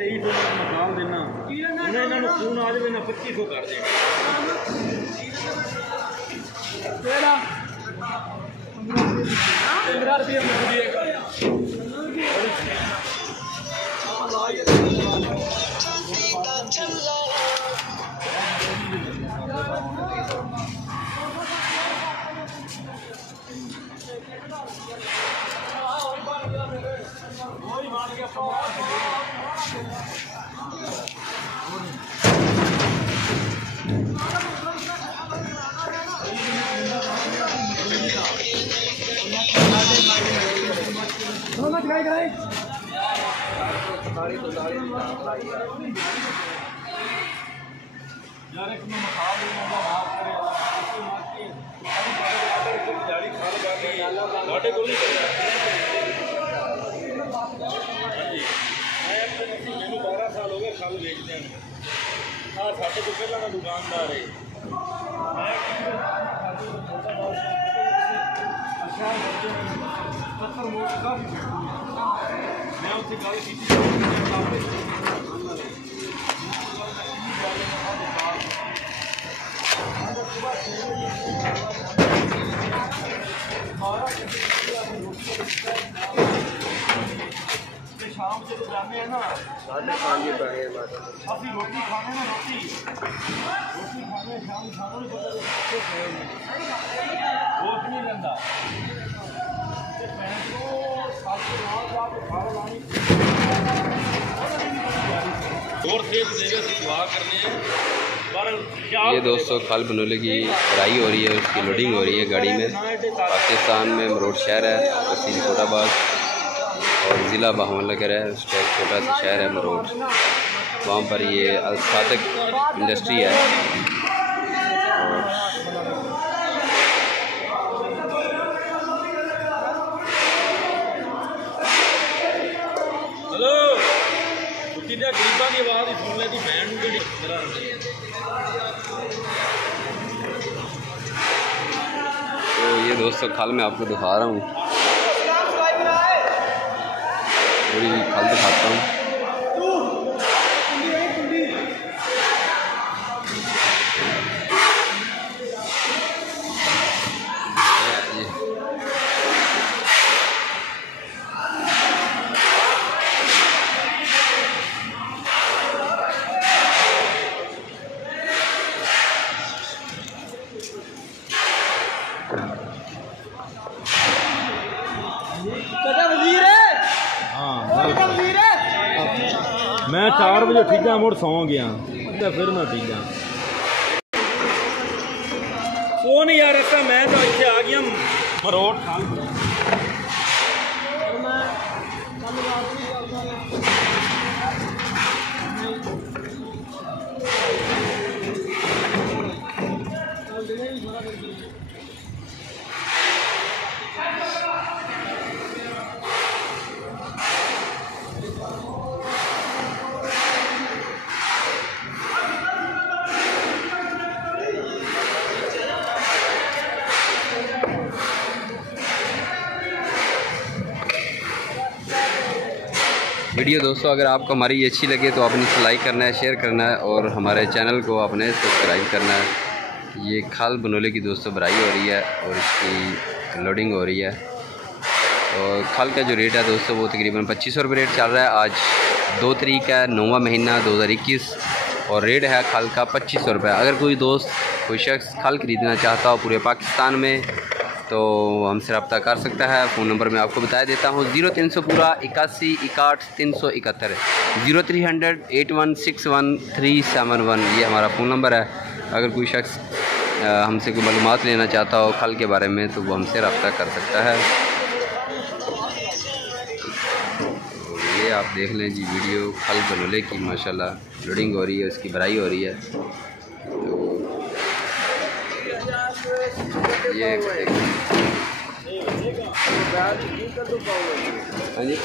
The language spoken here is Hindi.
2300 का मकान देना उन्हें इन्होंने फोन आ जाए ना 2500 कर देना 15 रुपये खल बेचते हैं साढ़े को पहला दुकानदार है मैं उससे गल की शाम से जाने हैं ना 5:30 अभी रोटी खाने ना रोटी खाने शाम खाना नहीं पता वो नहीं लेंदा ये दोस्तों खल बनोले की फ्राई हो रही है, उसकी लोडिंग हो रही है गाड़ी में। पाकिस्तान में मरोड़ शहर है, तहसील कोटाबाग और ज़िला बाहुनगर है। उसका एक छोटा सा शहर है मरोड़, वहाँ पर ये अल सादिक इंडस्ट्री है। गरीबा की आवाज़ सुन ले बहन तो ये दोस्तों खल मैं आपको दिखा रहा हूँ, पूरी खल दिखाता हूँ। मैं 4 बजे ठीका मुड़ सौ गया फिर मैं ठीका वो नहीं यार ऐसा मैं तो इतने आ गया मरोड़ खाल वीडियो दोस्तों अगर आपको हमारी ये अच्छी लगे तो आपने इसे लाइक करना है, शेयर करना है और हमारे चैनल को आपने सब्सक्राइब करना है। ये खल बनोले की दोस्तों भराई हो रही है और इसकी लोडिंग हो रही है। और खल का जो रेट है दोस्तों वो तकरीबन 2500 रुपये रेट चल रहा है। आज 2 तारीख है, 9वां महीना 2021 और रेट है खल का 2500 रुपये। अगर कोई दोस्त कोई शख्स खल खरीदना चाहता हो पूरे पाकिस्तान में तो हमसे रब्ता कर सकता है। फ़ोन नंबर मैं आपको बता देता हूँ 0300 पूरा 81 61 371 0300 8161 ये हमारा फ़ोन नंबर है। अगर कोई शख्स हमसे कोई मालूमात लेना चाहता हो खल के बारे में तो वो हमसे रब्ता कर सकता है। ये आप देख लें जी वीडियो खल बनोले की माशाल्लाह लोडिंग हो रही है, उसकी भराई हो रही है। तो ये हाँ जी